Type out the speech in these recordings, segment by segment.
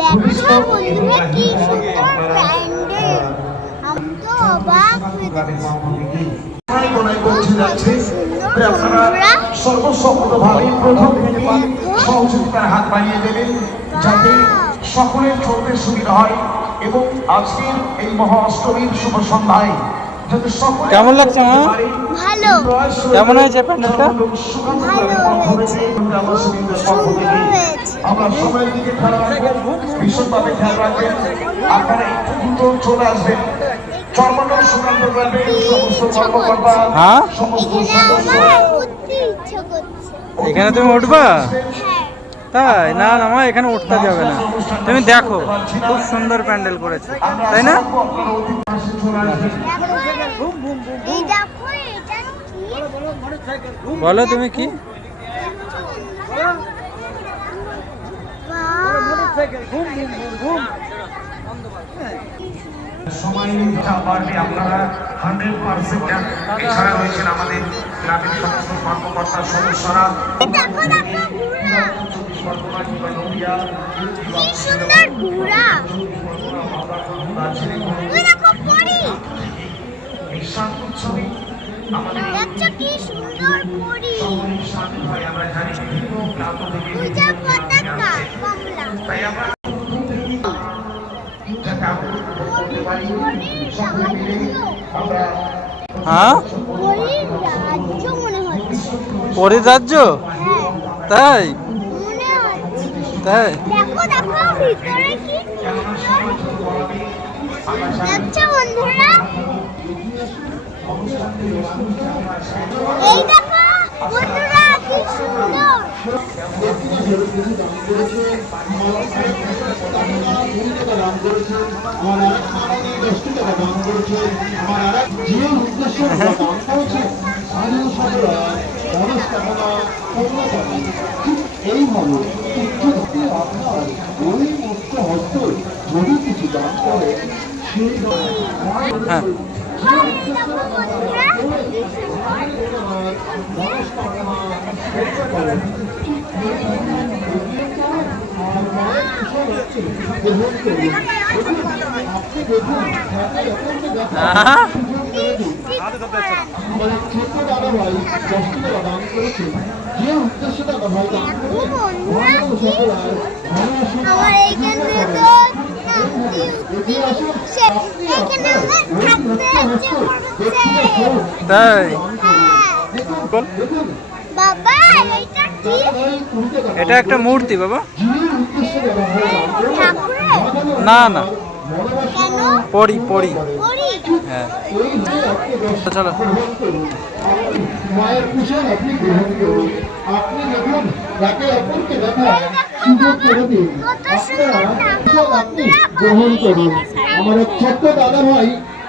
দেখছো বন্ধুরা কি সুন্দর প্যান্ডেল, আমি তো অবাক হয়ে সর্বসম্মতভাবে প্রথম থেকে সহযোগিতার হাত বাড়িয়ে দেবেন যাতে সকলের চলতে সুবিধা হয় এবং আজকের এই মহা অষ্টমীর শুভ সন্ধ্যায় যাতে সকলে কেমন লাগছে মা? ভালো কেমন হয়েছে প্যান্ডেলটা? আমরা সময়ের দিকে খেয়াল রাখবো, ভীষণভাবে খেয়াল রাখবেন। আপনারা একটু দ্রুত চলে আসবেন। চরমণ্ডল সুকান্ত ক্লাবের সমস্ত কর্মকর্তা, হ্যাঁ সমস্ত এখানে তুমি উঠবা? তাই না না মা, এখানে উঠতে যাবে না, তুমি দেখো খুব সুন্দর প্যান্ডেল করেছে, তাই না? বলো তুমি কি? সময় বাড়বে, আপনারা 100% এছাড়া রয়েছেন আমাদের ক্লাবের সমস্ত কর্মকর্তা সদস্যরা। এই শান্ত উৎসবে আমাদের আমরা জানি ক্লাব থেকে তাই আমরা হ্যাঁ পরীর রাজ্য, তাই তাই বন্ধুরা এই দেখো বন্ধুরা কি সুন্দর এইভাবে আপনার ওই মুক্ত হস্ত যদি কিছু দান করে সেই হ্যাঁ তাই বাবা এটা একটা মূর্তি বাবা, ঠাকুরের না না কেন পরি পরি, করি হ্যাঁ চলো মায়ের কুশল আপনি গ্রহণ করুন। আপনি যখন একে অপরকে দেখার সুযোগ করে দিন, আপনারা কুশল আপনি গ্রহণ করুন। আমার এক ছোট্ট দাদা ভাই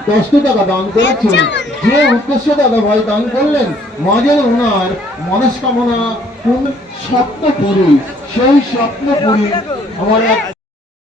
10 টাকা দান করেছেন। যে উদ্দেশ্যে দাদা ভাই দান করলেন, মা যেন ওনার মনস্কামনা কোন স্বপ্ন পুরি, সেই স্বপ্ন পুরি আমার এক